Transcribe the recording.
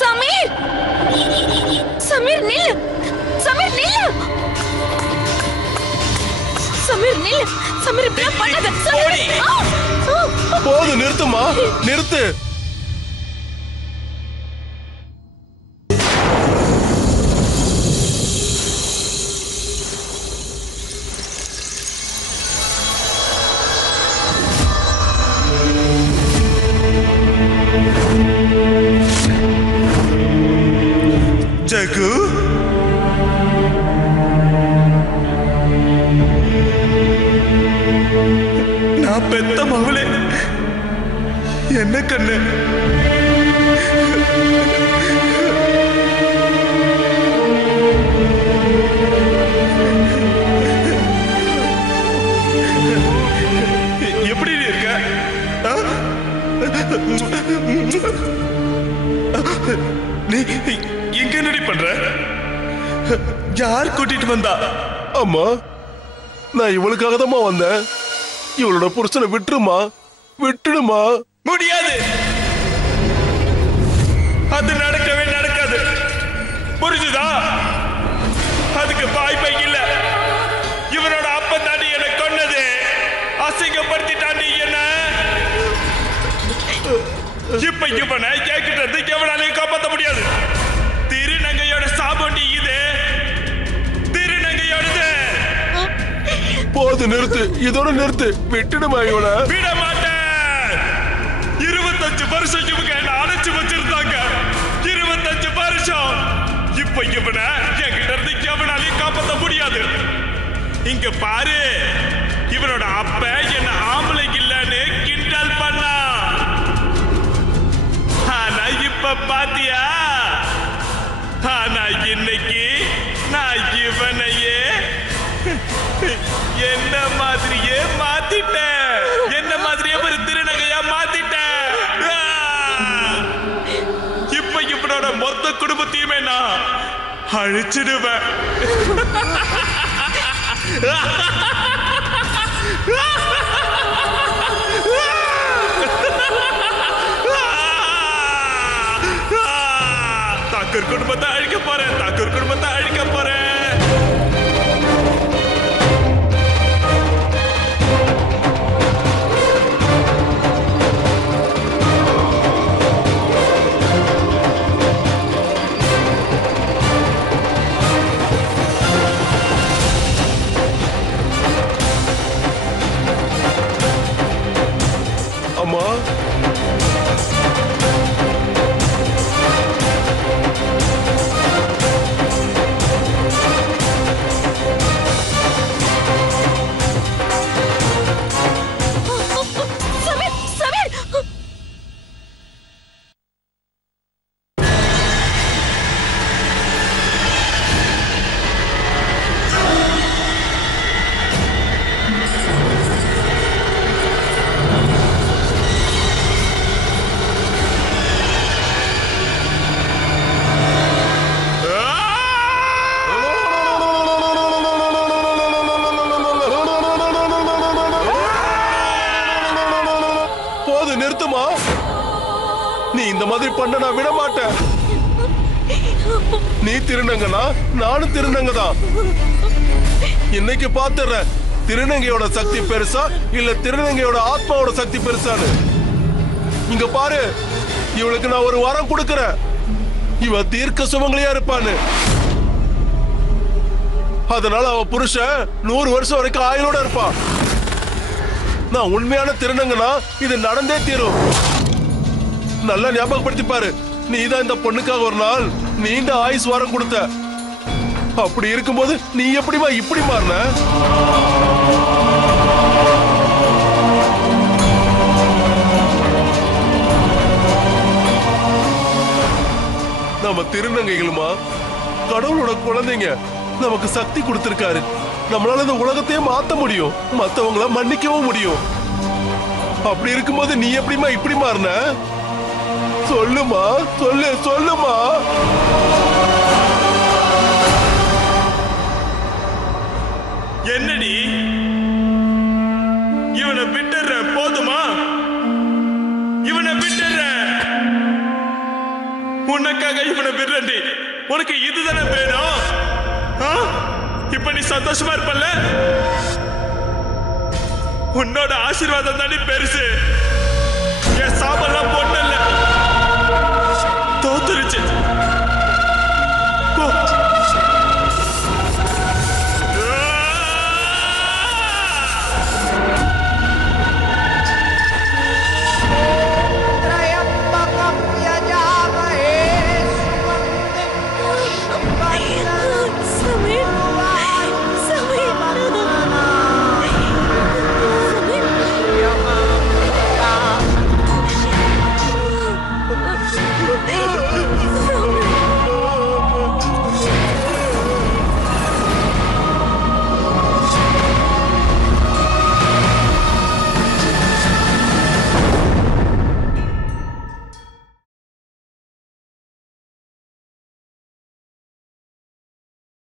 சமீர் சமீர் நில்லு சமீர் நில்லு சமீர் நில்லு சமீர் இப்படி பண்ணாத போதும் நிறுத்துமா நிறுத்து ஜகு நான் பெத்த மகளே என்ன கண்ணு எப்படி இருக்க நீ எங்க நடி பண்ற யார் கூட்டிட்டு வந்தா அம்மா நான் இவளுக்காக தான் வந்தேன் இவளோட புருஷனை விட்டுருமா விட்டுடுமா முடியாது அது நடக்கவே நடக்காது புரிஞ்சுதா அதுக்கு வாய்ப்பே இல்ல இவனோட அப்பன் தாண்டி என்ன கொன்னது அசிங்கப்படுத்திட்டாண்டி என்ன இப்ப இவனை என்கிட்ட இருந்து எவனாலையும் காப்பாற்ற முடியாது திருநங்கையோட சாபண்டி இது திருநங்கையோடது போது நிறுத்து இதோட நிறுத்து விட்டுடுமா இவனை விட மாட்டேன் 25 வருஷம் இவங்க என்ன அடைச்சு வச்சிருந்தாங்க 25 வருஷம் இப்ப இவனை என்கிட்ட இருந்து எவனாலையும் காப்பாற்ற முடியாது இங்க பாரு இவனோட அப்ப என்ன ஆம்பளை இல்லன்னு கிண்டல் பண்ணா ஆனா இப்ப பாத்தியா ஆனா இன்னைக்கு நான் இவனையே என்ன மாதிரியே மாத்திட்டேன் என்ன மாதிரியே ஒரு திருநங்கையா மாத்திட்டேன் இப்ப இவனோட மொத்த குடும்பத்தையுமே நான் அழிச்சிடுவேன் தாக்கூர் குடும்பத்தை அழிக்க போறேன் தாக்கூர் குடும்பத்தை அழிக்க போறேன் அம்மா சமீர் சமீர் போது நிறுத்துமா நீ இந்த மாதிரி பண்ண நான் விட மாட்டேன் நீ திருநங்கனா நானும் திருநங்கதான் இன்னைக்கு பாத்துறேன் திருநங்கையோட சக்தி பெருசா இல்ல திருநங்கையோட ஆத்மாவோட சக்தி பெருசான்னு இங்க பாரு இவளுக்கு நான் ஒரு வரம் கொடுக்கறேன் இவ தீர்க்க சுமங்கலியா இருப்பான்னு அதனால அவ புருஷன் 100 வருஷம் வரைக்கும் ஆயுளோட இருப்பான் நான் உண்மையான திருநங்கனா இது நடந்தே தீரும் நல்லா ஞாபகப்படுத்தி பாரு நீதான் இந்த பொண்ணுக்காக ஒரு நாள் நீண்ட ஆயுஸ் வரம் கொடுத்த அப்படி இருக்கும்போது நீ எப்படிமா இப்படி மாறின நம்ம திருநங்கைகளுமா கடவுளோட குழந்தைங்க நமக்கு சக்தி கொடுத்திருக்காரு நம்மளால இந்த உலகத்தையே மாத்த முடியும் மத்தவங்கள மன்னிக்கவும் முடியும் அப்படி இருக்கும்போது நீ எப்படிமா இப்படி மாறின சொல்லுமா சொல்லுமா என்னடி இவனை விட்டுற போதுமா இவனை விட்டுற உன்னை உனக்காக இவனை விடுறேன்டி. உனக்கு இதுதானே வேணும்? இப்ப நீ சந்தோஷமா இருப்பல்ல? உன்னோட ஆசீர்வாதம் தானே பெருசு.